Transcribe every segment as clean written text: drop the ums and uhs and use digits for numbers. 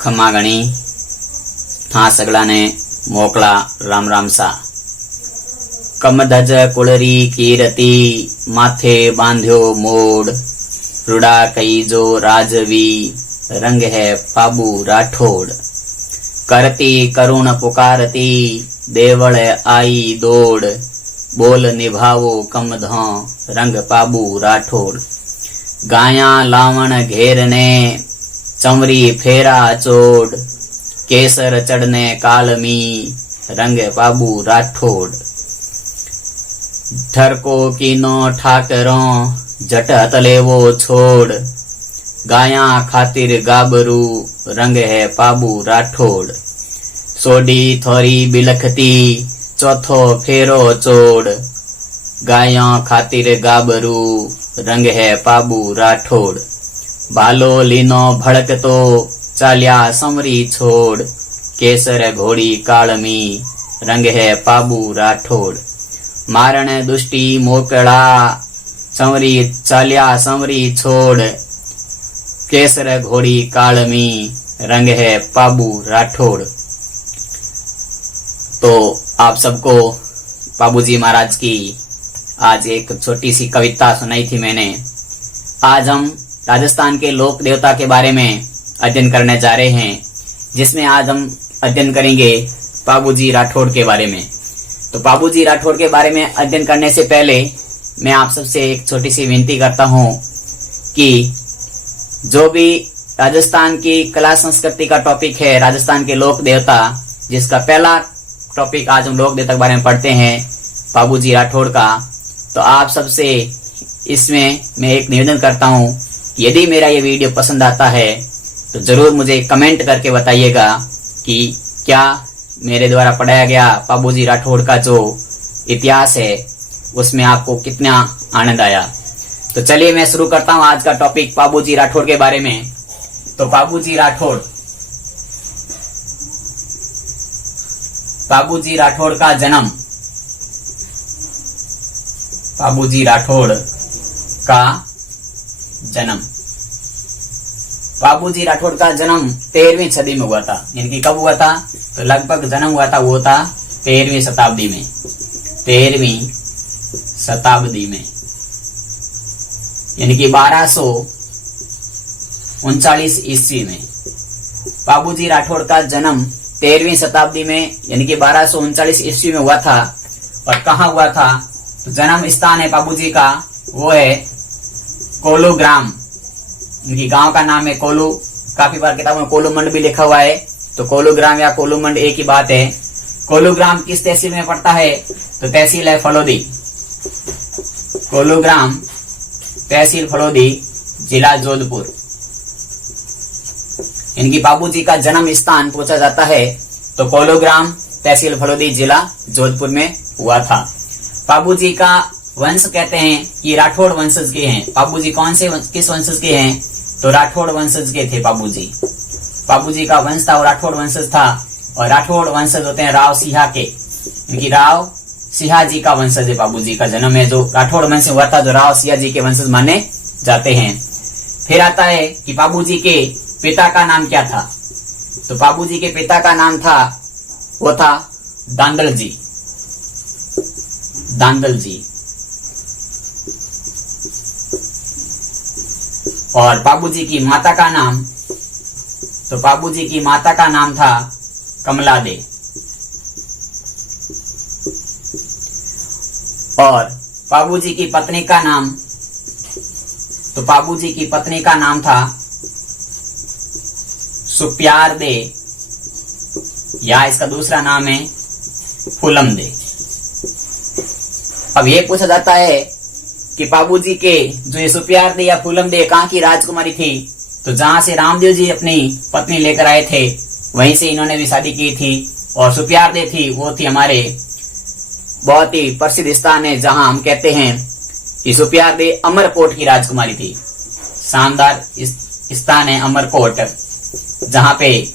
खम्मा गणी हाँ सगला ने मोकला राम राम सा। कमधज कुड़री कीरती माथे बांध्यो मोड़, रुड़ा कई जो राजवी रंग है पाबू राठौड़। करती करुण पुकारती देवल आई दौड़, बोल निभावो कमधों रंग पाबू राठौड़। गाया लावण घेरने चमरी फेरा चोड़, केसर चढ़ने कालमी रंग पाबू राठौड़। ठरको कीनो ठाकरों जटत लेवो छोड़, गाया खातिर गाबरू रंग है पाबू राठौड़। सोडी थोरी बिलखती चौथो फेरो चोड़, गाया खातिर गाबरू रंग है पाबू राठौड़। बालो लीनो भड़कतो चाल्या समरी छोड़, केसर घोड़ी कालमी रंग है पाबू राठौड़। मारण दुष्टी मोकड़ा समरी चाल्या समरी छोड़, केसर घोड़ी कालमी रंग है पाबू राठौड़। तो आप सबको पाबूजी महाराज की आज एक छोटी सी कविता सुनाई थी मैंने। आज हम राजस्थान के लोक देवता के बारे में अध्ययन करने जा रहे हैं, जिसमें आज हम अध्ययन करेंगे पाबूजी राठौड़ के बारे में। तो पाबूजी राठौड़ के बारे में अध्ययन करने से पहले मैं आप सबसे एक छोटी सी विनती करता हूं कि जो भी राजस्थान की कला संस्कृति का टॉपिक है, राजस्थान के लोक देवता, जिसका पहला टॉपिक आज हम लोक देवता के बारे में पढ़ते हैं पाबूजी राठौड़ का, तो आप सबसे इसमें मैं एक निवेदन करता हूं कि यदि मेरा ये वीडियो पसंद आता है तो जरूर मुझे कमेंट करके बताइएगा कि क्या मेरे द्वारा पढ़ाया गया पाबूजी राठौड़ का जो इतिहास है उसमें आपको कितना आनंद आया। तो चलिए मैं शुरू करता हूं आज का टॉपिक पाबूजी राठौड़ के बारे में। तो पाबूजी राठौड़ का जन्म, पाबूजी राठौड़ का जन्म, पाबूजी राठौड़ का जन्म 13वीं सदी में हुआ था। यानी कि कब हुआ था? तो लगभग जन्म हुआ था वो था 13वीं शताब्दी में, 13वीं शताब्दी में, यानी कि 1239 ईस्वी में। पाबूजी राठौड़ का जन्म 13वीं शताब्दी में यानी कि 1239 ईस्वी में हुआ था। और कहाँ हुआ था? तो जन्म स्थान है पाबूजी का वो है कोलू ग्राम, इनकी गांव का नाम है कोलू। काफी बार किताबों में कोलू मंड भी लिखा हुआ है, तो कोलू ग्राम या कोलू मंड एक ही बात है। कोलू ग्राम किस तहसील में पड़ता है? तो तहसील है फलोदी। कोलू ग्राम तहसील फलोदी, जिला जोधपुर। इनकी पाबूजी का जन्म स्थान पूछा जाता है तो कोलू ग्राम तहसील फलोदी, जिला जोधपुर में हुआ था। पाबूजी का वंश कहते हैं कि राठौड़ वंशज के हैं। पाबूजी कौन से किस वंशज के हैं? तो राठौड़ वंशज के थे पाबूजी। पाबूजी का वंश था वो राठौड़ वंशज था। और राठौड़ वंशज होते हैं राव सिंहा के, इनकी राव सिंहा जी का वंशज है। पाबूजी का जन्म है जो राठौड़ वंश हुआ था, जो राव सिंहा जी के वंशज माने जाते हैं। फिर आता है कि पाबूजी के पिता का नाम क्या था? तो पाबूजी के पिता का नाम था वो था दांदल जी, दांदल जी। और पाबूजी की माता का नाम, तो पाबूजी की माता का नाम था कमला दे। और पाबूजी की पत्नी का नाम, तो पाबूजी की पत्नी का नाम था सुप्यार दे, या इसका दूसरा नाम है फूलम दे। अब ये पूछा जाता है कि पाबूजी के जो ये सुप्यार दे या फूलम दे कहाँ की राजकुमारी थी? तो जहां से रामदेव जी अपनी पत्नी लेकर आए थे वहीं से इन्होंने भी शादी की थी। और सुप्यार दे थी वो थी हमारे बहुत ही प्रसिद्ध स्थान है जहां हम कहते हैं कि सुप्यार दे अमरकोट की राजकुमारी थी। शानदार स्थान है अमरकोट, जहां पे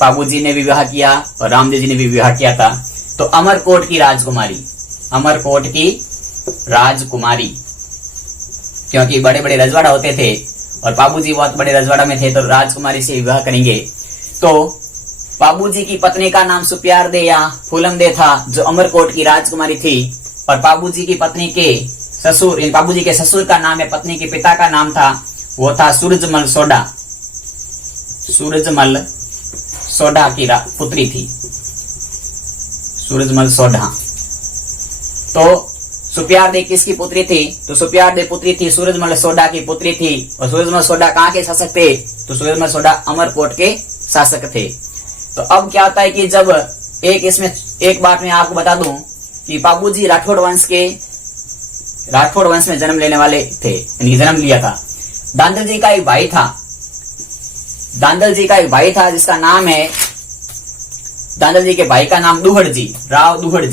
पाबूजी ने भी विवाह किया और रामदेव जी ने भी विवाह किया था। तो अमरकोट की राजकुमारी, अमरकोट की राजकुमारी, क्योंकि बड़े बड़े रजवाड़ा होते थे और पाबूजी बहुत बड़े रजवाड़ा में थे तो राजकुमारी से विवाह करेंगे। तो पाबूजी की पत्नी का नाम सुप्यारदे या फूलमदे था, जो अमरकोट की राजकुमारी थी। और पाबूजी की पत्नी के ससुर, पाबूजी के ससुर का नाम है, पत्नी के पिता का नाम था, वो था सूरजमल सोढ़ा। सूरजमल सोढ़ा की पुत्री थी, सूरजमल सोढ़ा। तो सुप्यारदे किसकी पुत्री थी? तो सुप्यारदे पुत्री थी सूरजमल सोढ़ा की पुत्री थी। और सूरजमल सोढ़ा कहाँ के शासक थे? तो सूरजमल सोढ़ा अमरकोट के शासक थे। तो अब क्या होता है कि जब एक बात मैं आपको बता दूं कि पाबूजी राठौड़ वंश में जन्म लेने वाले थे, यानी जन्म लिया था। दांदल जी का एक भाई था, जिसका नाम है, दांदल जी के भाई का नाम दुहड़ जी, राव दुहड़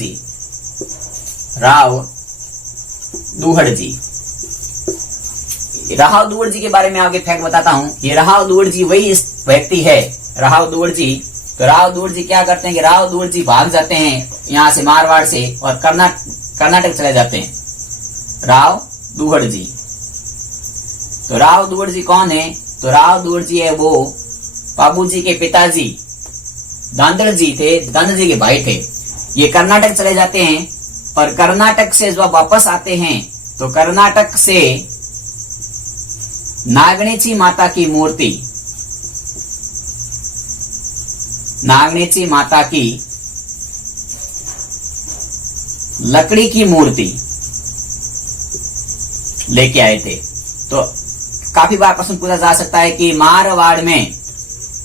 जी के बारे में आपके फैक्ट बताता हूं। ये राव दुहड़ जी वही व्यक्ति है, राव दुहड़ जी। तो राव दुहड़ जी क्या करते हैं कि राव दुहड़ जी भाग जाते हैं यहां से, मारवाड़ से, और कर्नाटक चले जाते हैं, राव दुहड़ जी। तो राव दुहड़ जी कौन है? तो राव दुहड़ जी है वो पाबूजी के पिताजी दांदल जी थे, दांदल जी के भाई थे। ये कर्नाटक चले जाते हैं, और कर्नाटक से जब वापस आते हैं तो कर्नाटक से नागणेची माता की लकड़ी की मूर्ति लेके आए थे। तो काफी बार प्रश्न पूछा जा सकता है कि मारवाड़ में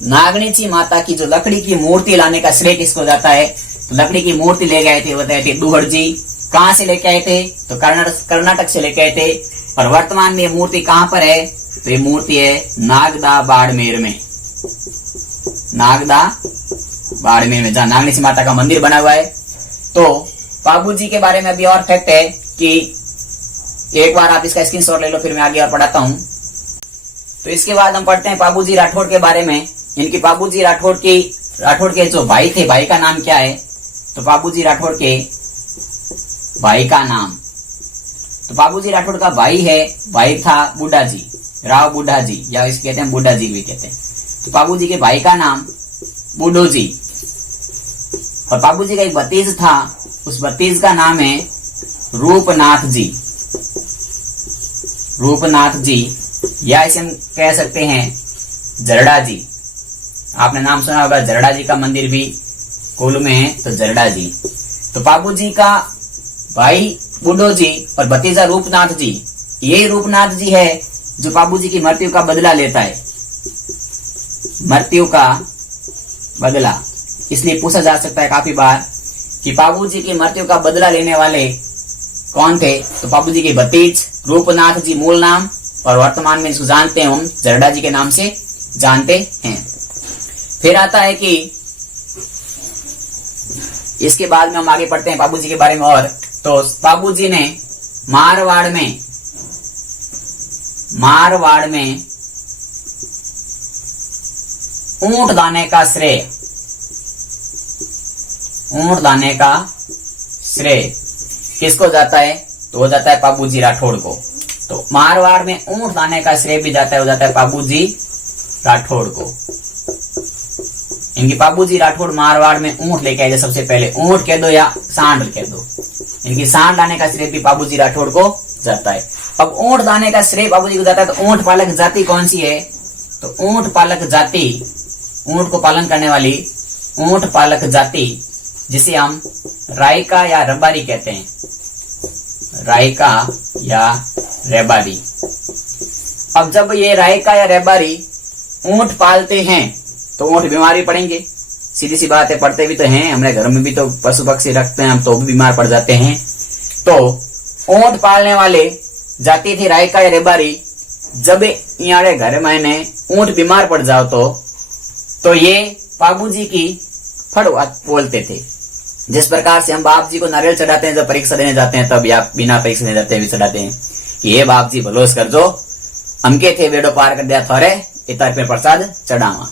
नागणेची माता की जो लकड़ी की मूर्ति लाने का श्रेय किसको जाता है? तो लकड़ी की मूर्ति ले गए थे, बताए थे दुहड़ जी। कहां से लेके आए थे? तो कर्नाटक से लेके आए थे। और वर्तमान में ये मूर्ति कहां पर है? तो ये मूर्ति है नागदा बाड़मेर में, जहां नागणेची माता का मंदिर बना हुआ है। तो पाबूजी के बारे में अभी और फैक्ट है कि एक बार आप इसका स्क्रीनशॉट ले लो, फिर मैं आगे और पढ़ाता हूं। तो इसके बाद हम पढ़ते हैं पाबूजी राठौड़ के बारे में। इनकी पाबूजी राठौड़ के जो भाई थे, भाई का नाम क्या है? तो पाबूजी राठौड़ के भाई का नाम, तो पाबूजी राठौड़ का भाई था बुड्ढा जी, राव बुड्ढा जी, या इसे कहते हैं बुड्ढा जी भी कहते हैं। तो पाबूजी के भाई का नाम बूढ़ो जी। और पाबूजी का एक भतीज था, उस भतीज का नाम है रूपनाथ जी, या इसे हम कह सकते हैं जरडा जी। आपने नाम सुना होगा, जरडा जी का मंदिर भी कोल्लू में है, तो जरडा जी। तो पाबूजी का भाई बूढ़ो जी और भतीजा रूपनाथ जी, यही रूपनाथ जी है जो पाबूजी की मृत्यु का बदला लेता है, मृत्यु का बदला। इसलिए पूछा जा सकता है काफी बार कि पाबूजी की मृत्यु का बदला लेने वाले कौन थे? तो पाबूजी के भतीज रूपनाथ जी मूल नाम, और वर्तमान में इसको जानते हैं हम जरडा जी के नाम से जानते हैं। फिर आता है कि इसके बाद में हम आगे पढ़ते हैं पाबूजी के बारे में। और तो पाबूजी ने मारवाड़ में ऊंट दाने का श्रेय किसको जाता है? तो हो जाता है पाबूजी राठौड़ को। तो मारवाड़ में ऊंट दाने का श्रेय भी जाता है, हो जाता है पाबूजी राठौड़ को। इनकी पाबूजी राठौड़ मारवाड़ में ऊंट लेके आए, सबसे पहले ऊंट कह दो या सांड कह दो, इनकी सांड लाने का श्रेय भी पाबूजी राठौड़ को जाता है। अब ऊंट दाने का श्रेय पाबूजी को जाता है। तो ऊंट पालक जाति कौन सी है? तो ऊंट पालक जाति, ऊंट को पालन करने वाली ऊंट पालक जाति, जिसे हम रायका या रबारी कहते हैं, रायका या रेबारी। अब जब ये रायका या रेबारी ऊंट पालते हैं तो ऊंट बीमार भी पड़ेंगे, सीधी सी बात है, पड़ते भी तो हैं, हमारे घर में भी तो पशु पक्षी रखते हैं हम, तो भी बीमार पड़ जाते हैं। तो ऊंट पालने वाले जाति थी रायका या रेबारी। जब यहाँ घर में ऊंट बीमार पड़ जाओ तो ये पाबूजी की फड़ बोलते थे। जिस प्रकार से हम बाप जी को नारियल चढ़ाते हैं जब परीक्षा देने जाते हैं, तब या बिना परीक्षा देने जाते हैं भी चढ़ाते हैं कि ये बाप जी भलोस कर जो हमके थे बेड़ो पार कर दिया थोड़े इतर पे प्रसाद चढ़ावा।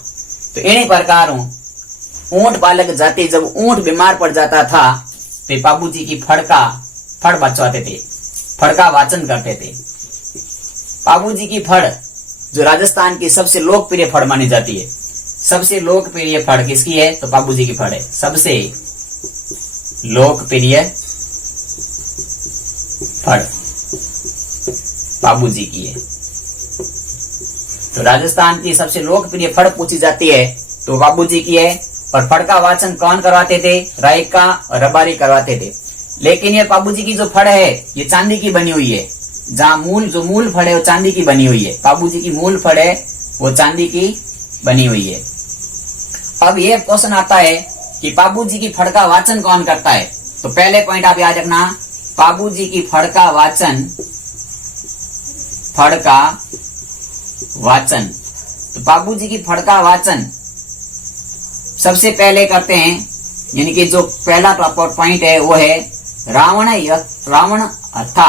तो इन्हीं प्रकार ऊंट पालक जाति जब ऊंट बीमार पड़ जाता था तो पाबूजी की फड़ बचवाते थे, फड़ का वाचन करते थे। पाबूजी की फड़ जो राजस्थान की सबसे लोकप्रिय फड़ मानी जाती है, सबसे लोकप्रिय फड़ किसकी है? तो बाबूजी की फड़ है। सबसे लोकप्रिय फड़ बाबूजी की है। तो राजस्थान की सबसे लोकप्रिय फड़ पूछी जाती है तो बाबूजी की है। और फड़ का वाचन कौन करवाते थे? रायका और रबारी करवाते थे। लेकिन ये बाबूजी की जो फड़ है ये चांदी की बनी हुई है। जहाँ जो मूल फड़ है वो चांदी की बनी हुई है। बाबूजी की मूल फड़ है वो चांदी की बनी हुई है। अब ये क्वेश्चन आता है कि बाबूजी की फड़ का वाचन कौन करता है? तो पहले पॉइंट आप याद रखना, बाबूजी की फड़ का वाचन, फड़ का वाचन। तो बाबूजी की फड़ का वाचन सबसे पहले करते हैं, यानी कि जो पहला पॉइंट है वो है रावण हत्था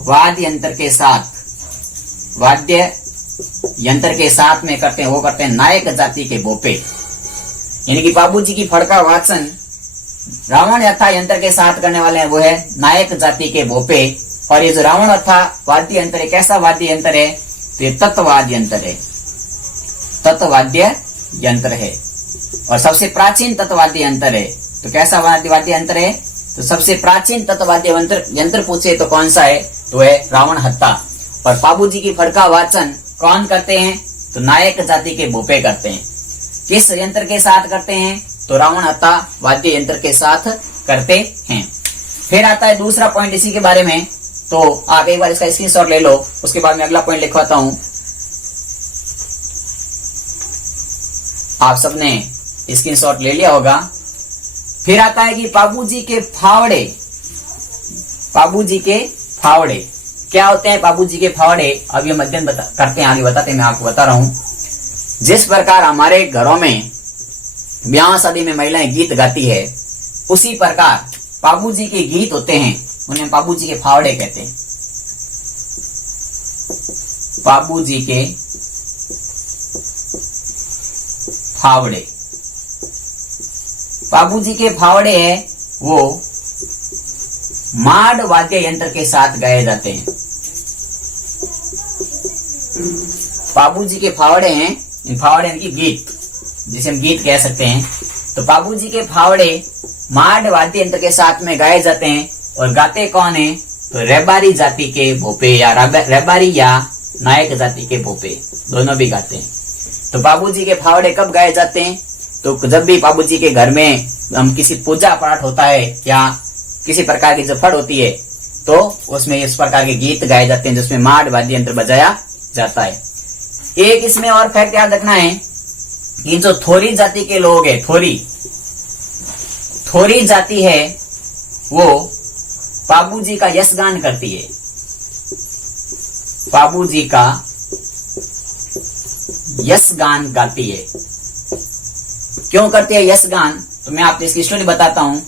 वाद्य यंत्र के साथ, वाद्य यंत्र के साथ में करते हैं। वो करते हैं नायक जाति के भोपे। यानी कि बाबूजी की फड़ का वाचन रावण हत्था यंत्र के साथ करने वाले हैं वो है नायक जाति के भोपे। और ये जो रावण हत्था वाद्य यंत्र है, कैसा वाद्य यंत्र है? तो ये तत्वाद्य यंत्र है, तत्वाद्य यंत्र है और सबसे प्राचीन तत्वाद्य यंत्र है। तो कैसा वाद्य यंत्र है? तो सबसे प्राचीन तत्वाद्य यंत्र पूछे तो कौन सा है? तो है रावण हत्था। और बाबूजी की फड़ का वाचन कौन करते हैं? तो नायक जाति के भोपे करते हैं। किस यंत्र के साथ करते हैं? तो रावण हत्था वाद्य यंत्र के साथ करते हैं। फिर आता है दूसरा पॉइंट इसी के बारे में। तो आप एक बार इसका स्क्रीनशॉट ले लो, उसके बाद मैं अगला पॉइंट लिखवाता हूं। आप सबने स्क्रीनशॉट ले लिया होगा। फिर आता है कि बाबूजी के फावड़े। बाबूजी के फावड़े क्या होते हैं? बाबूजी के फावड़े अब ये मध्यम करते हैं, आगे बताते हैं, मैं आपको बता रहा हूं। जिस प्रकार हमारे घरों में ब्याह शादी में महिलाएं गीत गाती है, उसी प्रकार बाबूजी के गीत होते हैं, उन्हें बाबूजी के फावड़े कहते हैं। बाबूजी के फावड़े, बाबूजी के फावड़े है वो माड वाद्य यंत्र के साथ गाए जाते हैं। बाबूजी के फावड़े हैं, इन फावड़े यानी कि गीत, जिसे हम गीत कह सकते हैं। तो बाबूजी के फावड़े माड वाद्य यंत्र के साथ में गाए जाते हैं। और गाते कौन है? तो रेबारी जाति के भोपे या रेबारी या नायक जाति के भोपे, दोनों भी गाते हैं। तो बाबूजी के फावड़े कब गाए जाते हैं? तो जब भी बाबूजी के घर में हम किसी पूजा पाठ होता है या किसी प्रकार की जो फड़ होती है तो उसमें इस प्रकार के गीत गाए जाते हैं जिसमें माड वाद्य यंत्र बजाया जाता है। एक इसमें और फैक्ट याद रखना है कि जो थोरी जाति के लोग हैं, थोरी जाति है वो बाबूजी का यशगान करती है। बाबूजी का यशगान गाती है। क्यों करती है यशगान? तो मैं आपको इसकी स्टोरी बताता हूं।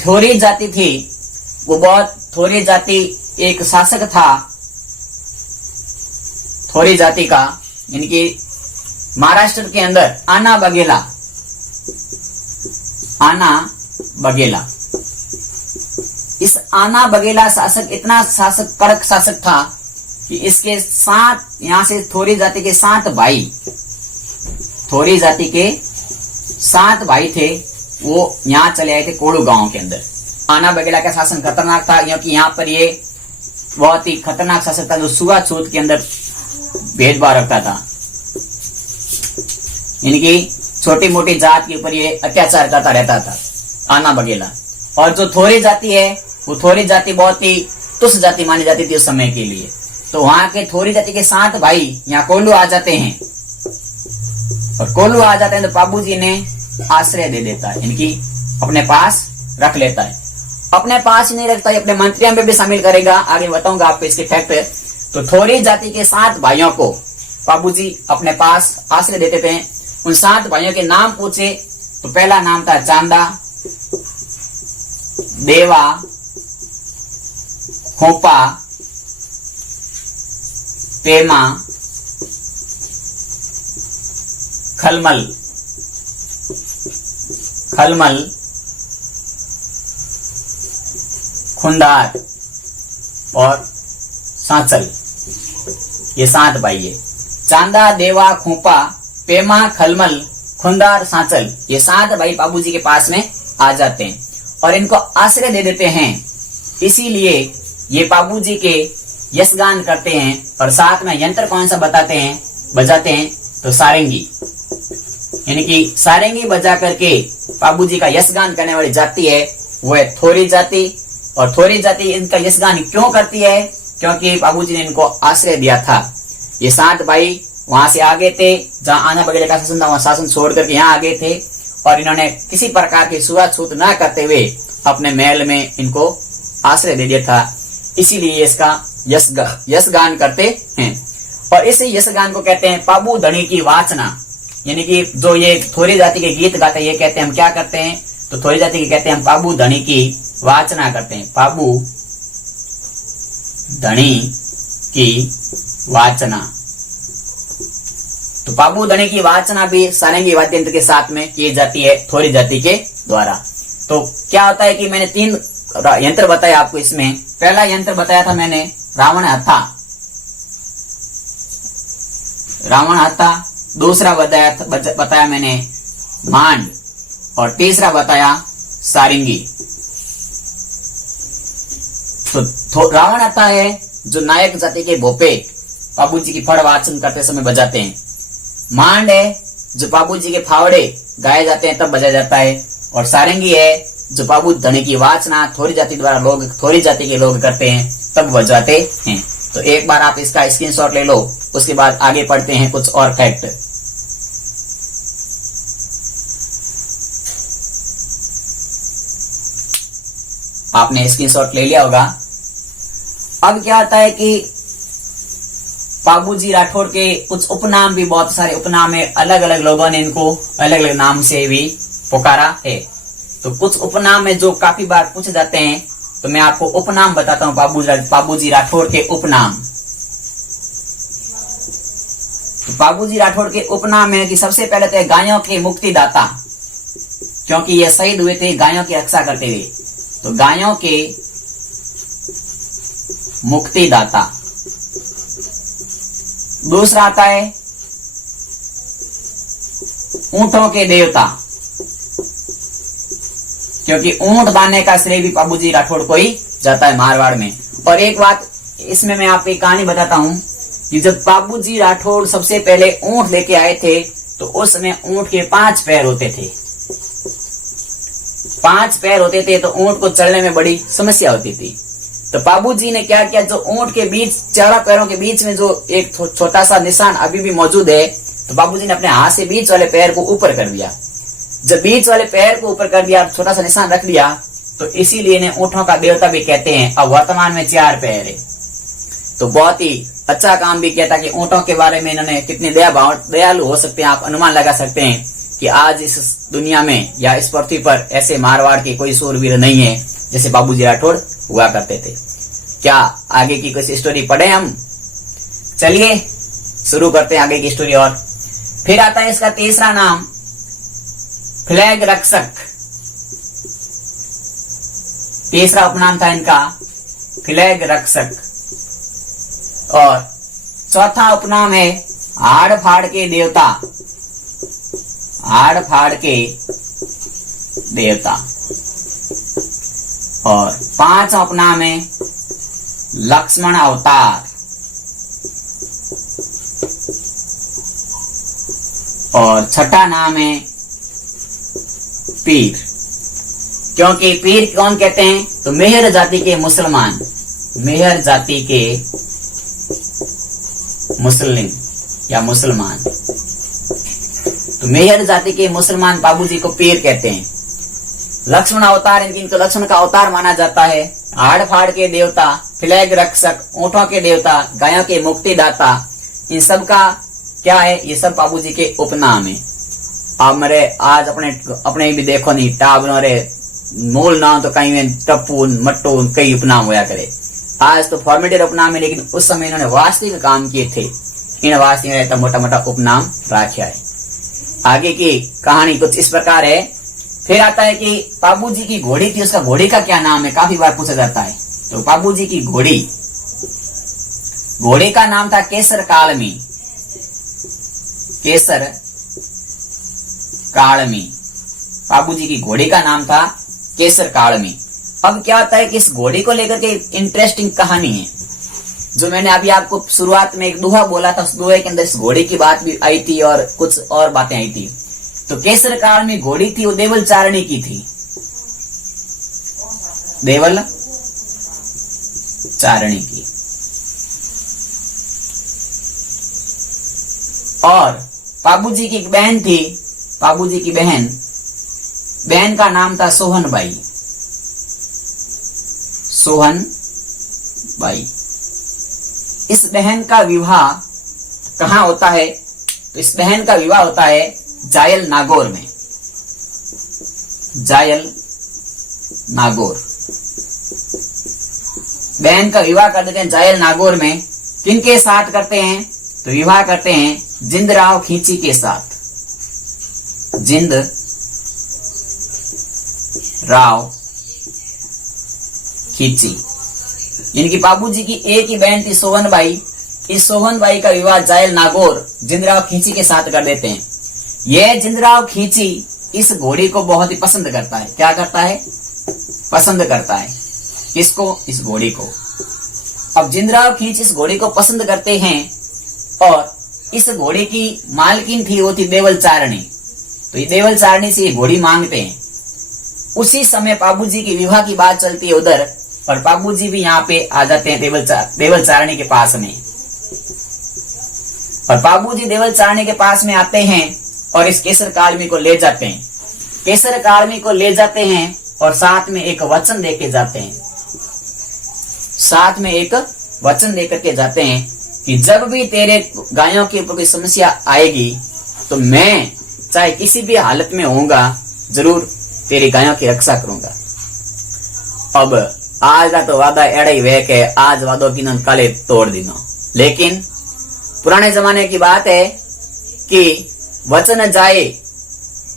थोरी जाति थी वो, बहुत थोरी जाति एक शासक था थोरी जाति का, यानी कि महाराष्ट्र के अंदर आना बघेला। इस आना बघेला शासक इतना कड़क शासक था कि इसके 7, यहां से थोरी जाति के 7 भाई, थोरी जाति के 7 भाई थे, वो यहाँ चले आए थे कोड़ू गांव के अंदर। आना बघेला का शासन खतरनाक था क्योंकि यहाँ पर ये बहुत ही खतरनाक शासक था जो छूआछूत के अंदर भेदभाव रखता था, यानी कि छोटी मोटी जात के ऊपर ये अत्याचार करता रहता था आना बघेला। और जो थोरी जाति है वो थोरी जाति बहुत ही तुच्छ जाति मानी जाती थी उस समय के लिए। तो वहां के थोरी जाति के 7 भाई यहाँ कोल्लू आ जाते हैं, और कोल्लू आ जाते हैं तो बाबूजी ने आश्रय दे देता है, यानी कि अपने पास रख लेता है। अपने पास ही नहीं रखता, अपने मंत्रियों में भी शामिल करेगा, आगे बताऊंगा आपको इसके फैक्ट। तो थोरी जाति के 7 भाइयों को बाबूजी अपने पास आश्रय देते थे। उन 7 भाइयों के नाम पूछे तो पहला नाम था चांदा, देवा, खोपा, पेमा, खलमल, खुंदार और सांचल। ये 7 भाई है। चांदा, देवा, खूपा, पेमा, खलमल, खुंदार, सांचल, ये 7 भाई बाबूजी के पास में आ जाते हैं और इनको आश्रय दे देते हैं। इसीलिए ये बाबूजी के यशगान करते हैं और साथ में यंत्र कौन सा बजाते हैं तो सारंगी, यानी कि सारंगी बजा करके बाबूजी का यशगान करने वाली जाति है वो है थोरी जाति। और थोरी जाति इनका यशगान क्यों करती है? क्योंकि बाबूजी ने इनको आश्रय दिया था। ये 7 भाई वहां से आ गए थे, जहां आना बगैर का शासन था वहां शासन छोड़ करके यहाँ आ गए थे और इन्होंने किसी प्रकार की छूआछूत न करते हुए अपने महल में इनको आश्रय दे दिया था। इसीलिए इसका यशगान करते हैं और इस यशगान को कहते हैं पाबू धनी की वाचना। यानी कि जो ये थोरी जाति के गीत गाते हैं ये कहते हैं हम क्या करते हैं तो थोरी जाति के कहते हैं हम पाबू धनी की वाचना करते हैं। पाबू धनी की वाचना, तो पाबू धनी की वाचना भी सारंगी वाद्य यंत्र के साथ में की जाती है थोरी जाति के द्वारा। तो क्या होता है कि मैंने 3 यंत्र बताया आपको। इसमें पहला यंत्र बताया था मैंने रावण हत्था, दूसरा बताया मैंने मांड और तीसरा बताया सारंगी। तो रावण हत्था है जो नायक जाति के भोपे बाबूजी की फड़ वाचन करते समय बजाते हैं। मांड है जो बाबूजी के फावड़े गाए जाते हैं तब बजाया जाता है और सारंगी है जो बाबू धनी की वाचना थोरी जाति के लोग करते हैं तब बजाते हैं। तो एक बार आप इसका स्क्रीनशॉट ले लो, उसके बाद आगे पढ़ते हैं कुछ और फैक्ट। आपने स्क्रीनशॉट ले लिया होगा। अब क्या होता है कि बाबूजी राठौड़ के कुछ उपनाम भी, बहुत सारे उपनाम है, अलग अलग लोगों ने इनको अलग अलग नाम से भी पुकारा है। तो कुछ उपनाम है जो काफी बार पूछे जाते हैं, तो मैं आपको उपनाम बताता हूँ बाबूजी राठौड़ के उपनाम। तो बाबूजी राठौड़ के उपनाम है कि सबसे पहले तो गायों के मुक्तिदाता, क्योंकि ये शहीद हुए थे गायों की रक्षा करते हुए, तो गायों के मुक्तिदाता। दूसरा आता है ऊंटों के देवता, क्योंकि ऊंट बांधने का श्रेय भी बाबूजी राठौड़ को ही जाता है मारवाड़ में। और एक बात इसमें मैं आपको एक कहानी बताता हूं कि जब बाबूजी राठौड़ सबसे पहले ऊंट लेके आए थे तो उस समय ऊंट के 5 पैर होते थे। 5 पैर होते थे तो ऊंट को चलने में बड़ी समस्या होती थी। तो बाबूजी ने क्या किया, जो ऊंट के बीच 4 पैरों के बीच में जो एक छोटा सा निशान अभी भी मौजूद है, तो बाबूजी ने अपने हाथ से बीच वाले पैर को ऊपर कर दिया। जब बीच वाले पैर को ऊपर कर दिया, छोटा सा निशान रख दिया, तो इसीलिए इन्हें ऊंटों का देवता भी कहते हैं। अब वर्तमान में 4 पैर है, तो बहुत ही अच्छा काम भी किया था कि ऊंटों के बारे में इन्होंने कितने दयालु हो सकते हैं। आप अनुमान लगा सकते हैं कि आज इस दुनिया में या इस पृथ्वी पर ऐसे मारवाड़ के कोई सूरवीर नहीं है जैसे बाबूजी राठौड़ हुआ करते थे। क्या आगे की कुछ स्टोरी पढ़े हम? चलिए शुरू करते हैं आगे की स्टोरी। और फिर आता है इसका तीसरा नाम फ्लैग रक्षक। तीसरा उपनाम था इनका फ्लैग रक्षक। और चौथा उपनाम है हाड़ फाड़ के देवता। हाड़ फाड़ के देवता। और 5वां उपनाम है लक्ष्मण अवतार। और 6ठा नाम है पीर। क्योंकि पीर कौन कहते हैं तो मेहर जाति के मुसलमान, मेहर जाति के मुस्लिम या मुसलमान, तो मेहर जाति के मुसलमान बाबूजी को पीर कहते हैं। लक्ष्मण अवतार, इनको लक्ष्मण का अवतार माना जाता है। हाड़ फाड़ के देवता, फ्लैग रक्षक, ऊंटों के देवता, गायों के मुक्तिदाता, इन सब का क्या है, ये सब बाबूजी के उपनाम है। आप मेरे आज अपने भी देखो नहीं, टाब मूल नाम तो कहीं में टप्पू मट्टू कई उपनाम होया करे। आज तो फॉर्मेटिव उपनाम है, लेकिन उस समय इन्होंने वास्तविक काम किए थे, इन वास्तविक मोटा मोटा उपनाम राख्या है। आगे की कहानी कुछ इस प्रकार है। फिर आता है कि बाबूजी की घोड़ी थी, उसका घोड़ी का क्या नाम है, काफी बार पूछा जाता है। तो बाबूजी की घोड़ी का नाम था केसर कालमी। केसर कालमी। बाबूजी की घोड़ी का नाम था केसर कालमी। अब क्या होता है कि इस घोड़ी को लेकर के इंटरेस्टिंग कहानी है, जो मैंने अभी आपको शुरुआत में एक दोहा बोला था, उस दोहे के अंदर इस घोड़ी की बात भी आई थी और कुछ और बातें आई थी। तो केसर कालमी घोड़ी थी, वो देवल चारणी की थी, देवल चारणी की। और बाबूजी की एक बहन थी, बाबूजी की बहन का नाम था सोहनबाई। सोहनबाई। इस बहन का विवाह कहाँ होता है? तो इस बहन का विवाह होता है जायल नागौर में। जायल नागौर। बहन का विवाह कर देते हैं जायल नागौर में। किनके साथ करते हैं? तो विवाह करते हैं जिंदराव खींची के साथ। जिंद राव खींची। इनकी बाबूजी की एक ही बहन थी सोहनबाई। इस सोहनबाई का विवाह जायल नागौर जिंदराव खींची के साथ कर देते हैं। यह जिंदराव खींची इस घोड़ी को बहुत ही पसंद करता है। क्या करता है? पसंद करता है। किसको? इस घोड़ी को। अब जिंदराव खींच इस घोड़ी को पसंद करते हैं और इस घोड़ी की मालकिन थी, वो थी देवल चारणी। तो ये देवल चारणी से ये घोड़ी मांगते हैं। उसी समय बाबूजी की विवाह की बात चलती है उधर, और बाबूजी भी यहाँ पे आ जाते हैं देवल चारणी के पास में। और बाबूजी देवल चारणी के पास में आते हैं और इस केसर कालमी को ले जाते हैं। केसर कालमी को ले जाते हैं और साथ में एक वचन देके जाते हैं। साथ में एक वचन देकर के जाते हैं कि जब भी तेरे गायों के ऊपर कोई समस्या आएगी तो मैं चाहे किसी भी हालत में होऊंगा, जरूर तेरी गायों की रक्षा करूंगा। अब आज का तो वादा एड़ा ही वे के आज वादों की काले तोड़ दिनो। लेकिन पुराने जमाने की बात है कि वचन जाए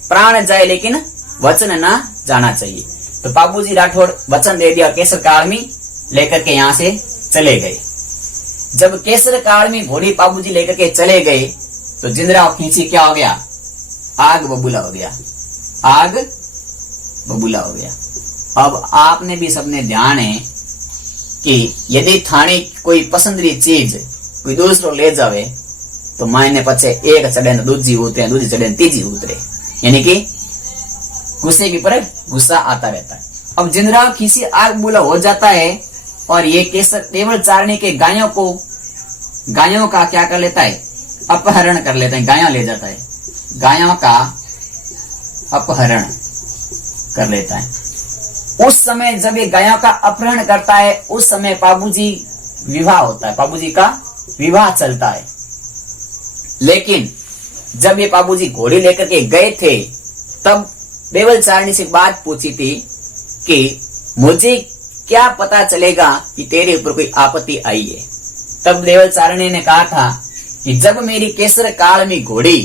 प्राण जाए, लेकिन वचन ना जाना चाहिए। तो बाबूजी राठौड़ वचन दे दिया, केसर कालमी लेकर के यहाँ से चले गए। जब केसर कालमी घोड़ी बाबूजी लेकर के चले गए तो जिंदराव खींची क्या हो गया? आग बबूला हो गया। आग बबूला हो गया। अब आपने भी सबने ध्यान है कि यदि थाने कोई पसंदीदा चीज कोई दूसरो ले जावे तो मायने पचे एक चढ़े दूजी उतरे, दूजी चढ़े तीजी उतरे, यानी कि गुस्से के ऊपर गुस्सा आता रहता है। अब जिंदराव खींची आग बबूला हो जाता है और ये केसर देवल चारणी के गायों का क्या कर लेता है? अपहरण कर लेता है। गायों ले जाता है, गायों का अपहरण कर लेता है। उस समय जब ये गायों का अपहरण करता है, उस समय बाबूजी विवाह होता है, बाबूजी का विवाह चलता है। लेकिन जब ये बाबूजी घोड़ी लेकर के गए थे तब देवल चारणी से बात पूछी थी कि मुझे क्या पता चलेगा कि तेरे ऊपर कोई आपत्ति आई है। तब देवल चारणी ने कहा था कि जब मेरी केसर कालमी घोड़ी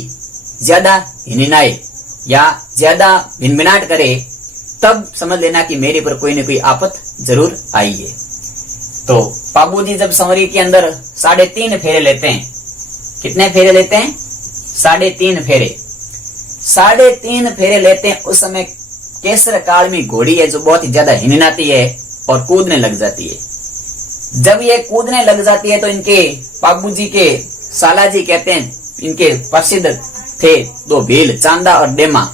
ज्यादा हिनहिनाए या ज्यादा भिनभिनाट करे तब समझ लेना कि मेरे पर कोई न कोई आफत जरूर आई है। तो बाबूजी जब संवरी के अंदर 3.5 फेरे लेते हैं। कितने फेरे लेते हैं? 3.5 फेरे। 3.5 फेरे लेते हैं। उस समय केसर कालमी घोड़ी है जो बहुत ही ज्यादा हिनहिनाती है और कूदने लग जाती है। जब ये कूदने लग जाती है तो इनके बाबूजी के सालाजी कहते हैं, इनके प्रसिद्ध थे 2 भील, चांदा और डेमा।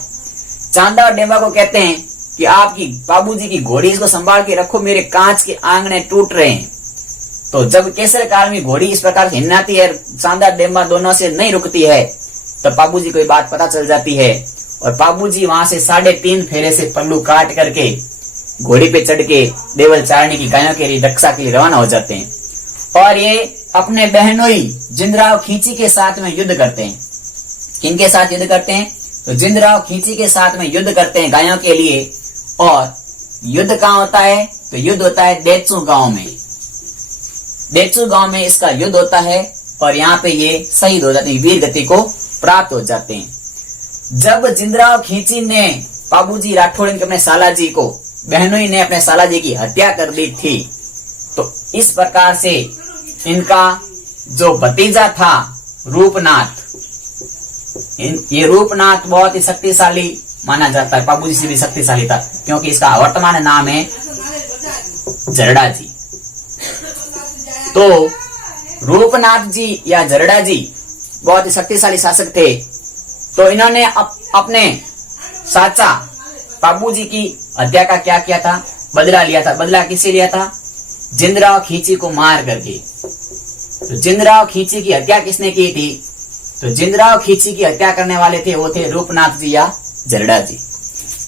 चांदा और डेमा को कहते हैं कि आपकी बाबूजी की घोड़ी इसको संभाल के रखो, मेरे कांच के आंगने टूट रहे हैं। तो जब केसर कालमी घोड़ी इस प्रकार से हिन्नाती है, चांदा डेमा दोनों से नहीं रुकती है, तो बाबूजी को ये बात पता चल जाती है और बाबूजी वहां से 3.5 फेरे से पल्लू काट करके घोड़ी पे चढ़ के देवल चारणी की गायों के लिए रक्षा के लिए रवाना हो जाते हैं। और ये अपने बहनोई जिंदराव खींची के साथ में युद्ध करते हैं। किनके साथ युद्ध करते हैं? तो जिंदराव खींची के साथ में युद्ध करते हैं गायों के लिए। और युद्ध कहाँ होता है? तो युद्ध होता है डेचू गांव में। डेचू गांव में इसका युद्ध होता है और यहाँ पे ये शहीद हो जाते हैं, वीर गति को प्राप्त हो जाते हैं। जब जिंदराव खींची ने बाबूजी राठौड़ के अपने सालाजी को, बहनोई ने अपने सालाजी की हत्या कर दी थी, तो इस प्रकार से इनका जो भतीजा था रूपनाथ, ये रूपनाथ बहुत ही शक्तिशाली माना जाता है, पाबू जी से भी शक्तिशाली था, क्योंकि इसका वर्तमान नाम है जरडा जी। तो रूपनाथ जी या जरडा जी बहुत ही शक्तिशाली शासक थे। तो इन्होंने अपने चाचा पाबू जी की हत्या का क्या किया था, बदला लिया था। बदला किससे लिया था? जिंदराव खींची को मार करके। तो जिंदराव खींची की हत्या किसने की थी? तो जिंदराव खींची की हत्या करने वाले थे वो थे रूपनाथ जी या जरडा जी।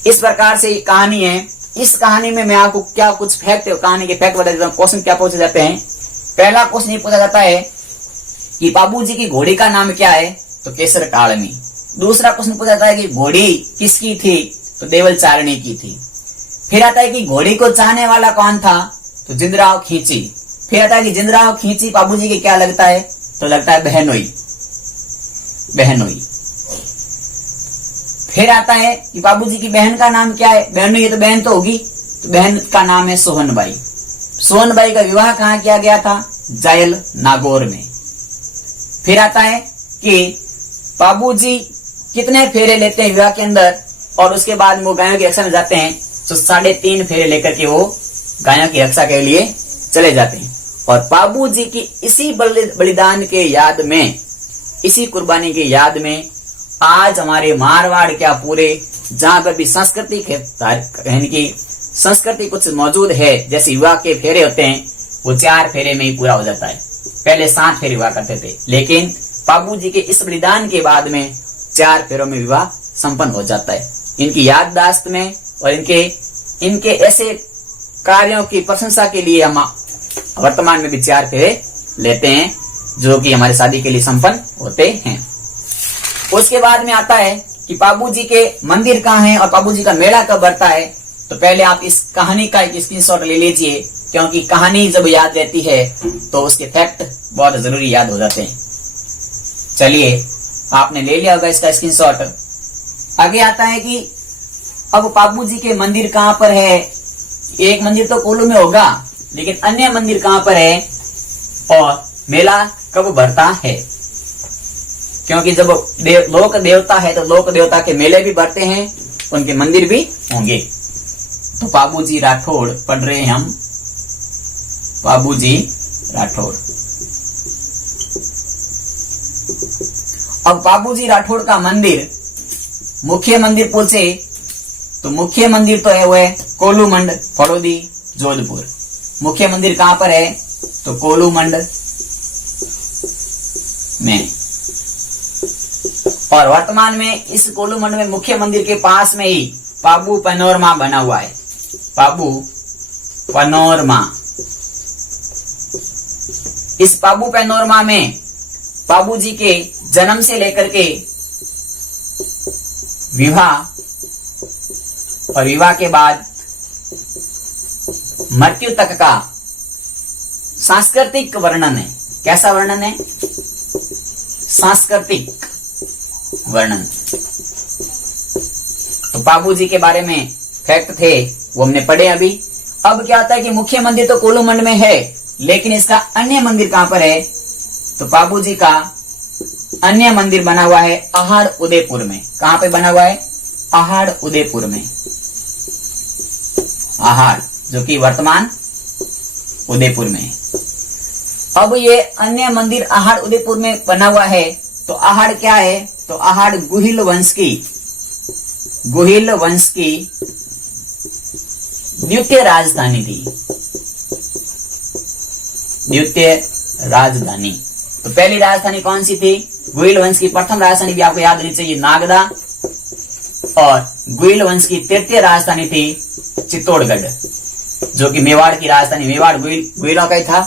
इस प्रकार से कहानी है। इस कहानी में मैं आपको क्या कुछ फैक्ट, कहानी के फैक्ट बता देता हूँ। क्वेश्चन क्या पूछे जाते हैं? पहला क्वेश्चन ये पूछा जाता है कि बाबू जी की घोड़ी का नाम क्या है? तो केसर कालनी। दूसरा क्वेश्चन पूछा जाता है कि घोड़ी किसकी थी? तो देवल चारणी की थी। फिर आता है कि घोड़ी को चाहने वाला कौन था? तो जिंदराव खींची। फिर आता है कि जिंदराव खींची बाबू जी के क्या लगता है? तो लगता है बहनोई। बहनोई। फिर आता है कि बाबू जी की बहन का नाम क्या है? बहनोई है तो बहन तो होगी, तो बहन का नाम है सोहनबाई। सोहनबाई का विवाह कहाँ किया गया था? जायल नागौर में। फिर आता है कि बाबू जी कितने फेरे लेते हैं विवाह के अंदर, और उसके बाद वो गायों की रक्षा में जाते हैं। तो 3.5 फेरे लेकर के वो गायों की रक्षा के लिए चले जाते हैं। और बाबू जी की इसी बलिदान के याद में, इसी कुर्बानी के याद में आज हमारे मारवाड़ क्या पूरे जहां पर भी सांस्कृतिक की संस्कृति कुछ मौजूद है, जैसे विवाह के फेरे होते हैं वो 4 फेरे में ही पूरा हो जाता है। पहले 7 फेरे हुआ करते थे, लेकिन बाबू जी के इस बलिदान के बाद में 4 फेरों में विवाह संपन्न हो जाता है। इनकी याददाश्त में और इनके ऐसे कार्यों की प्रशंसा के लिए हम वर्तमान में भी 4 फेरे लेते हैं, जो कि हमारे शादी के लिए संपन्न होते हैं। उसके बाद में आता है कि बाबू जी के मंदिर कहाँ है और बाबू जी का मेला कब बढ़ता है। तो पहले आप इस कहानी का एक स्क्रीनशॉट ले लीजिए, क्योंकि कहानी जब याद रहती है तो उसके फैक्ट बहुत जरूरी याद हो जाते हैं। चलिए, आपने ले लिया होगा इसका स्क्रीनशॉट। आगे आता है कि अब बाबू जी के मंदिर कहाँ पर है। एक मंदिर तो कोल्लू में होगा, लेकिन अन्य मंदिर कहाँ पर है और मेला कब बढ़ता है? क्योंकि जब लोक देवता है तो लोक देवता के मेले भी बढ़ते हैं, उनके मंदिर भी होंगे। तो बाबूजी राठौड़ पढ़ रहे हैं हम, बाबूजी राठौड़। अब बाबूजी राठौड़ का मंदिर, मुख्य मंदिर पूछे तो मुख्य मंदिर तो है वो है कोल्लू मंड, फड़ौदी, जोधपुर। मुख्य मंदिर कहां पर है? तो कोल्लू मंड में। और वर्तमान में इस कोल्लू मंड में मुख्य मंदिर के पास में ही पाबू पैनोरमा बना हुआ है। पाबू पैनोरमा। इस पाबू पैनोरमा में बाबू जी के जन्म से लेकर के विवाह और विवाह के बाद मृत्यु तक का सांस्कृतिक वर्णन है। कैसा वर्णन है? सांस्कृतिक वर्णन। तो बाबू जी के बारे में फैक्ट थे वो हमने पढ़े अभी। अब क्या आता है कि मुख्य मंदिर तो कोल्लू मंड में है, लेकिन इसका अन्य मंदिर कहां पर है? तो बाबू जी का अन्य मंदिर बना हुआ है आहाड़ उदयपुर में। कहां पे बना हुआ है? आहाड़ उदयपुर में। आहाड़, जो कि वर्तमान उदयपुर में है। अब ये अन्य मंदिर आहाड़ उदयपुर में बना हुआ है। तो आहाड़ क्या है? तो आहाड़ गुहिल वंश की द्वितीय राजधानी थी। द्वितीय राजधानी। तो पहली राजधानी कौन सी थी? गुहिल वंश की प्रथम राजधानी भी आपको याद रहनी चाहिए, नागदा। और गुहिल वंश की तृतीय राजधानी थी चित्तौड़गढ़, जो कि मेवाड़ की राजधानी, मेवाड़ गुहिलों का ही था।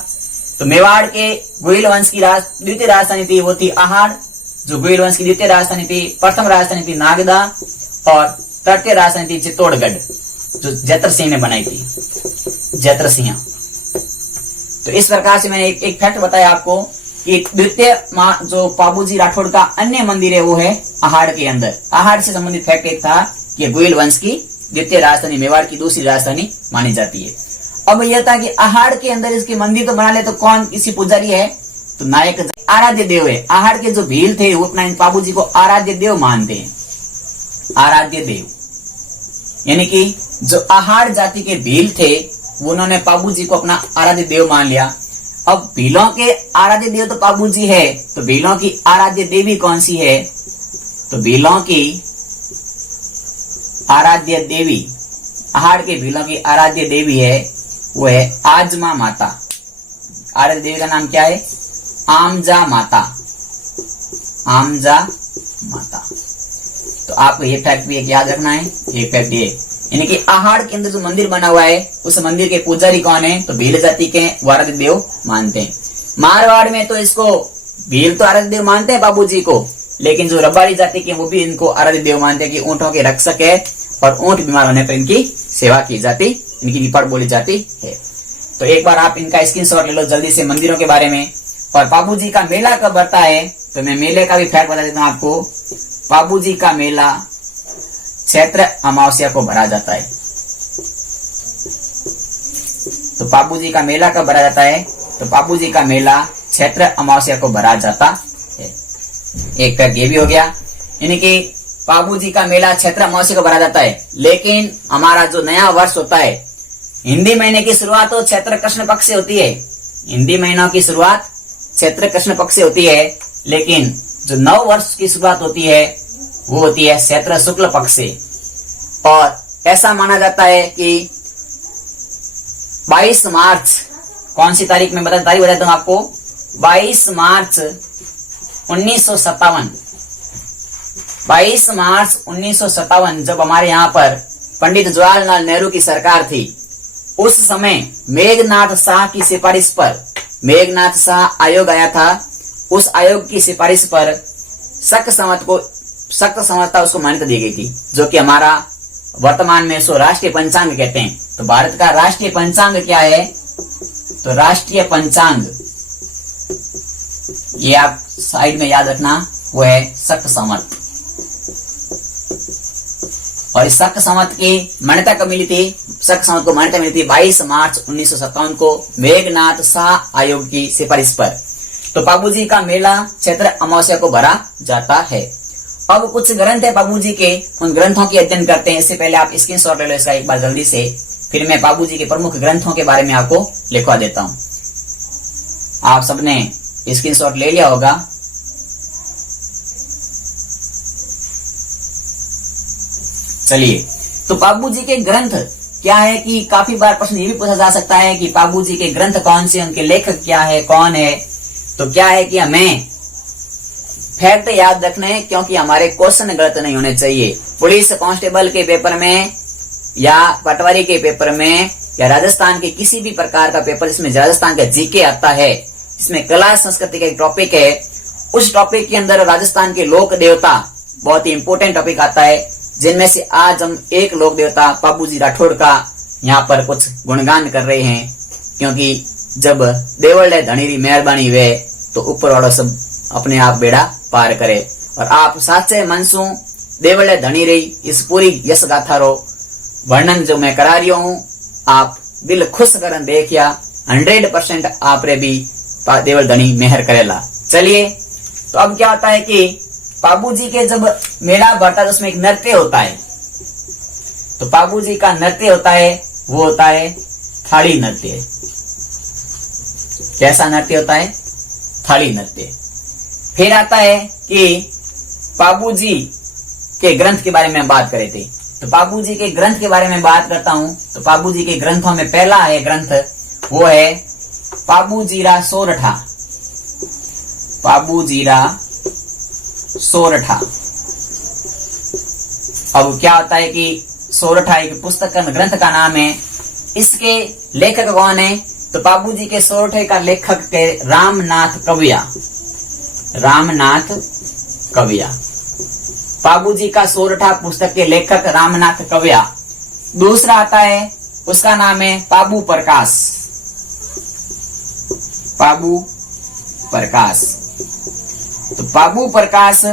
तो मेवाड़ के गुहिल वंश की द्वितीय राजधानी थी वो थी आहाड़, जो गुहिल वंश की द्वितीय राजधानी थी। प्रथम राजधानी थी नागदा और तृतीय राजधानी थी चित्तौड़गढ़, जो जैतर सिंह ने बनाई थी, जैतर सिंह। तो इस प्रकार से मैंने एक फैक्ट बताया आपको कि द्वितीय जो बाबूजी राठौड़ का अन्य मंदिर है वो है आहाड़ के अंदर। आहाड़ से संबंधित फैक्ट एक था कि गुहिल वंश की द्वितीय राजधानी, मेवाड़ की दूसरी राजधानी मानी जाती है। अब यह था कि आहाड़ के अंदर इसके मंदिर तो बना ले तो कौन किसी पुजारी है? तो नायक आराध्य देव है। आहाड़ के जो भील थे वो अपना पाबू जी को आराध्य देव मानते हैं, आराध्य देव। यानी कि जो आहाड़ जाति के भील थे वो उन्होंने पाबू जी को अपना आराध्य देव मान लिया। अब भीलों के आराध्य देव तो पाबू जी है, तो भीलों की आराध्य देवी कौन सी है? तो भीलों की आराध्य देवी, आहाड़ के भीलों की आराध्य देवी है वो है आजमा माता। आराध्य देवी का नाम क्या है? आमजा माता, आमजा माता। तो आपको ये फैक्ट भी एक याद रखना है। एक फैक्ट ये, यानी कि आहाड़ के अंदर जो मंदिर बना हुआ है उस मंदिर के पुजारी कौन है? तो भील जाति के वो आराध्य देव मानते हैं। मारवाड़ में तो इसको भील तो आराध्य देव मानते हैं बाबू जी को, लेकिन जो रबारी जाति के वो भी इनको आराध्य देव मानते हैं कि ऊंटों के रक्षक है और ऊंट बीमार होने पर इनकी सेवा की जाती, इनकी विपड़ बोली जाती है। तो एक बार आप इनका स्क्रीनशॉट ले लो जल्दी से मंदिरों के बारे में। और बाबू जी का मेला कब बढ़ता है? तो मैं मेले का भी फैक्ट बता देता हूँ आपको। बाबू जी का मेला चैत्र अमावस्या को भरा जाता है। तो बाबू जी का मेला कब भरा जाता है? तो बाबू जी का मेला चैत्र अमावस्या को भरा जाता है। एक फैक्ट ये भी हो गया, यानी कि बाबू जी का मेला चैत्र अमावस्या को भरा जाता है। लेकिन हमारा जो नया वर्ष होता है, हिंदी महीने की शुरुआत तो चैत्र कृष्ण पक्ष से होती है, हिंदी महीनों की शुरुआत चैत्र कृष्ण पक्ष से होती है, लेकिन जो नव वर्ष की शुरुआत होती है वो होती है चैत्र शुक्ल पक्ष से। और ऐसा माना जाता है कि 22 मार्च, कौन सी तारीख में तारीख बताता हूं आपको, 22 मार्च 1957, 22 मार्च 1957 जब हमारे यहाँ पर पंडित जवाहरलाल नेहरू की सरकार थी, उस समय मेघनाथ शाह की सिफारिश पर, मेघनाथ शाह आयोग आया था, उस आयोग की सिफारिश पर शक संवत उसको मान्यता दी गई थी, जो कि हमारा वर्तमान में उसको राष्ट्रीय पंचांग कहते हैं। तो भारत का राष्ट्रीय पंचांग क्या है? तो राष्ट्रीय पंचांग, ये आप साइड में याद रखना, वो है शक संवत। और इस शक संवत की मान्यता कब मिली थी? शक संवत को मान्यता मिली थी 22 मार्च 1957 को मेघनाथ शाह आयोग की सिफारिश पर। तो बाबू जी का मेला चैत्र अमावस्या को भरा जाता है। अब कुछ ग्रंथ है बाबू जी के, उन ग्रंथों की अध्ययन करते हैं। इससे पहले आप स्क्रीनशॉट ले लो इसका एक बार जल्दी से, फिर मैं बाबू जी के प्रमुख ग्रंथों के बारे में आपको लिखवा देता हूं। आप सबने स्क्रीनशॉट ले लिया होगा। चलिए, तो बाबू जी के ग्रंथ क्या है कि काफी बार प्रश्न ये भी पूछा जा सकता है कि बाबू जी के ग्रंथ कौन से, उनके लेखक क्या है, कौन है। तो क्या है कि हमें फैक्ट याद रखने हैं, क्योंकि हमारे क्वेश्चन गलत नहीं होने चाहिए। पुलिस कांस्टेबल के पेपर में या पटवारी के पेपर में या राजस्थान के किसी भी प्रकार का पेपर जिसमें राजस्थान का जीके आता है, इसमें कला संस्कृति का एक टॉपिक है, उस टॉपिक के अंदर राजस्थान के लोक देवता बहुत ही इंपोर्टेंट टॉपिक आता है, जिनमें से आज हम एक लोक देवता बाबूजी राठौड़ का यहाँ पर कुछ गुणगान कर रहे हैं। क्योंकि जब देवल धनीरी मेहरबानी हुए तो ऊपर वालों सब अपने आप बेड़ा पार करे। और आप साचे मनसू देवल धनी रही इस पूरी यश गाथा रो वर्णन जो मैं करा रही हूँ, आप दिल खुश करन देखिया 100% आप रे भी देवल धनी मेहर करेला। चलिए, तो अब क्या होता है कि बाबूजी के जब मेला बढ़ता है उसमें एक नृत्य होता है। तो बाबूजी का नृत्य होता है, वो होता है थाली नृत्य। कैसा नृत्य होता है? थाली नृत्य। फिर आता है कि बाबूजी के ग्रंथ के बारे में बात करे थे। तो बाबूजी के ग्रंथ के बारे में बात करता हूं। तो बाबूजी के ग्रंथों में पहला है ग्रंथ, वो है बाबूजीरा सोरठा। बाबूजीरा सोरठा। अब क्या होता है कि सोरठा एक पुस्तक का ग्रंथ का नाम है। इसके लेखक कौन है? तो बाबूजी के सोरठे का लेखक के रामनाथ कविया। रामनाथ कविया, बाबूजी का सोरठा पुस्तक के लेखक रामनाथ कविया। दूसरा आता है, उसका नाम है बाबू प्रकाश। बाबू प्रकाश। तो बाबू प्रकाश,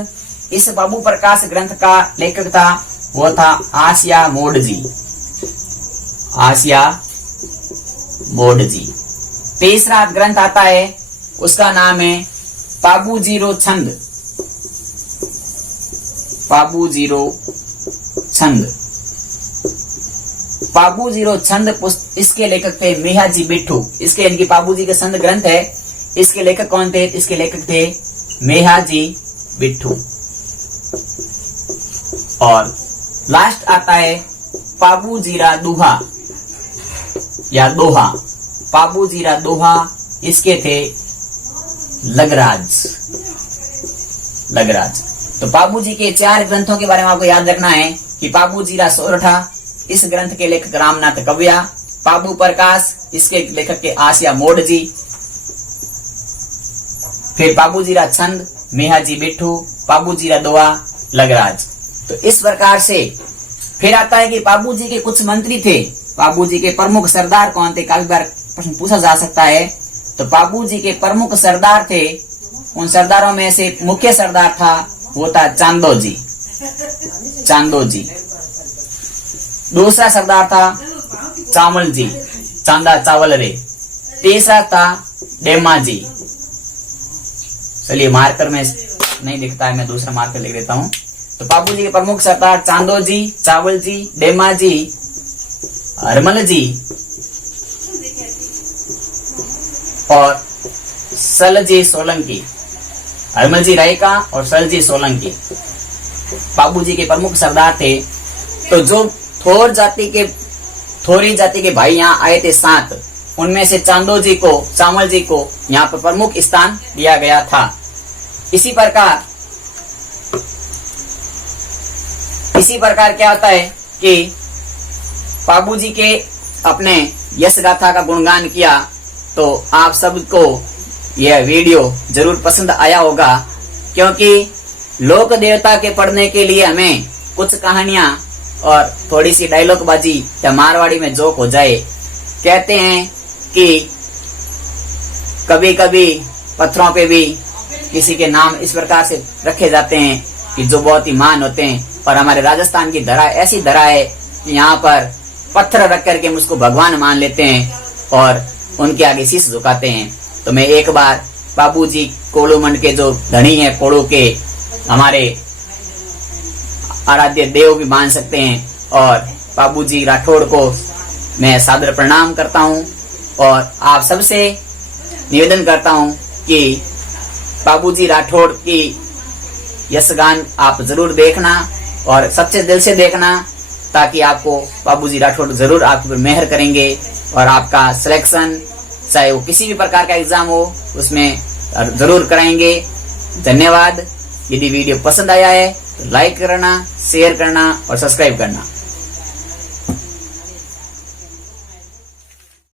इस बाबू प्रकाश ग्रंथ का लेखक था, वो था आसिया मोडजी। आसिया मोडजी। तीसरा ग्रंथ आता है उसका नाम है पाबूजीरो छंद। पाबूजीरो छंद। पाबूजीरो छंद इसके लेखक थे मेहाजी बिट्ठू। इसके इनकी पाबूजी के छंद ग्रंथ है। इसके लेखक कौन थे? इसके लेखक थे मेहाजी बिट्ठू। और लास्ट आता है पाबूजीरा दोहा या दोहा। पाबूजीरा दोहा इसके थे लगराज। लगराज। तो पाबूजी के 4 ग्रंथों के बारे में आपको याद रखना है कि पाबूजीरा सोरठा, इस ग्रंथ के लेखक रामनाथ कव्या। पाबू प्रकाश, इसके लेखक के आसिया मोडजी। फिर पाबूजीरा छंद, मेहाजी बिट्ठू। पाबूजीरा दोहा, लगराज। तो इस प्रकार से फिर आता है कि पाबूजी के कुछ मंत्री थे। पाबूजी के प्रमुख सरदार कौन थे? काफी बार प्रश्न पूछा जा सकता है। तो पाबूजी के प्रमुख सरदार थे, उन सरदारों में से मुख्य सरदार था, वो था चांदोजी। चांदोजी। दूसरा सरदार था चावल जी, चांदा चावल रे। तीसरा था डेमाजी। चलिए मार्कर में नहीं दिखता है, मैं दूसरा मार्कर लिख देता हूं। तो पाबूजी के प्रमुख सरदार चांदोजी, चावल जी, डेमाजी, हरमल जी और सलजी सोलंकी। हरमल जी रायका और सलजी सोलंकी पाबूजी के प्रमुख सरदार थे। तो जो थोरी जाति के भाई यहाँ आए थे 7, उनमें से चांदो जी को, चावल जी को यहाँ पर प्रमुख स्थान दिया गया था। इसी प्रकार क्या होता है कि पाबूजी के अपने यश गाथा का गुणगान किया। तो आप सबको यह वीडियो जरूर पसंद आया होगा, क्योंकि लोक देवता के पढ़ने के लिए हमें कुछ कहानियां और थोड़ी सी डायलॉग बाजी या मारवाड़ी में जोक हो जाए। कहते हैं कि कभी कभी पत्थरों पे भी किसी के नाम इस प्रकार से रखे जाते हैं कि जो बहुत ही महान होते हैं। और हमारे राजस्थान की धरा ऐसी धरा है कि यहाँ पर पत्थर रख करके हम उसको भगवान मान लेते हैं और उनके आगे शीश झुकाते हैं। तो मैं एक बार पाबूजी कोलूमंड के जो धनी है, कोड़ू के हमारे आराध्य देव भी मान सकते हैं, और पाबूजी राठौड़ को मैं सादर प्रणाम करता हूं। और आप सबसे निवेदन करता हूं कि पाबूजी राठौड़ की यशगान आप जरूर देखना और सच्चे दिल से देखना, ताकि आपको पाबूजी राठौड़ जरूर आपके ऊपर मेहर करेंगे और आपका सिलेक्शन चाहे वो किसी भी प्रकार का एग्जाम हो उसमें जरूर कराएंगे। धन्यवाद। यदि वीडियो पसंद आया है तो लाइक करना, शेयर करना और सब्सक्राइब करना।